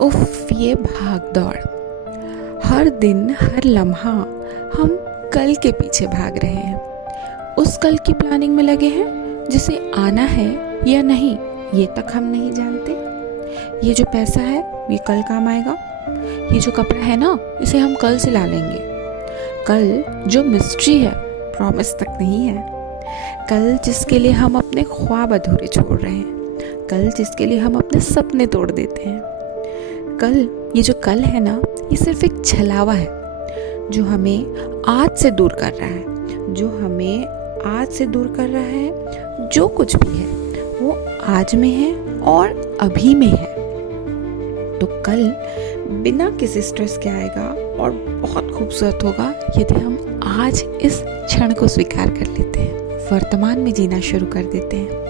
उफ, ये भाग दौड़, हर दिन हर लम्हा हम कल के पीछे भाग रहे हैं। उस कल की प्लानिंग में लगे हैं जिसे आना है या नहीं ये तक हम नहीं जानते। ये जो पैसा है ये कल काम आएगा, ये जो कपड़ा है ना इसे हम कल सिला लेंगे। कल जो मिस्ट्री है प्रॉमिस तक नहीं है। कल जिसके लिए हम अपने ख्वाब अधूरे छोड़ रहे हैं, कल जिसके लिए हम अपने सपने तोड़ देते हैं। कल, ये जो कल है ना ये सिर्फ एक छलावा है जो हमें आज से दूर कर रहा है, जो हमें आज से दूर कर रहा है। जो कुछ भी है वो आज में है और अभी में है। तो कल बिना किसी स्ट्रेस के आएगा और बहुत खूबसूरत होगा यदि हम आज इस क्षण को स्वीकार कर लेते हैं, वर्तमान में जीना शुरू कर देते हैं।